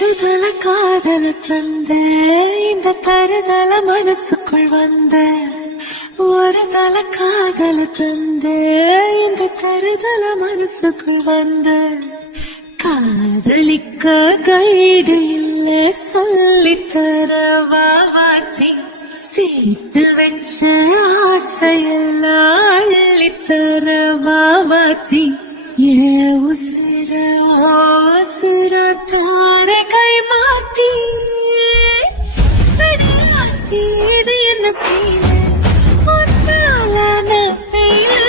தருதல காதல தந்த இந்த தருதல மனசுக்குள் வந்த ஒரு தல காதல தந்த இந்த தருதல மனசுக்குள் வந்த காதலிக்க கைடு இல்ல சொல்லித்தர வாவாத்தி சேர்த்து வச்ச ஆசையெல்லாம் அள்ளித்தர வாவாத்தி ஏ உசிர உசிர தார கை மாத்தி அடியாத்தி இது என்ன ஃபீல் ஒன்னால நான் ஃபெயில்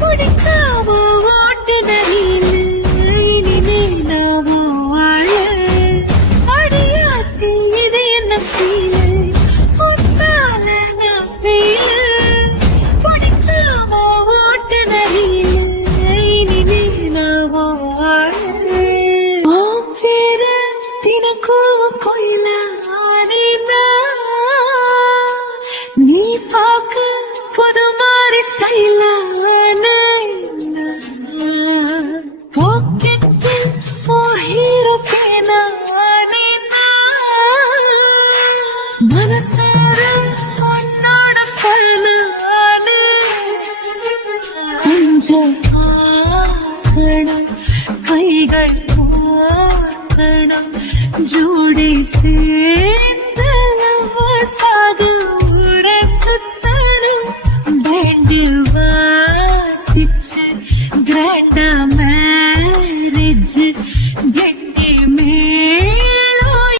பிடிக்காம ஓட்டு நரியில் இனிமே நான் வாழ அடியாத்தி இது என்ன ஃபீல் ஒன்னால நான் ஃபெயில் பிடிக்காம ஓட்டு நரியில் இனிமே நான் வாழ பேர தினக்கும் கோயில நீ பார்க்க புது மாதிரி ஸ்டைல பாக்கெட்டில் ஹீரோ பேனா மனசார உன்னோட பண்ண கொஞ்சம் பார்க்கணும் கைகள் பார்க்கணும் ஜோடி சே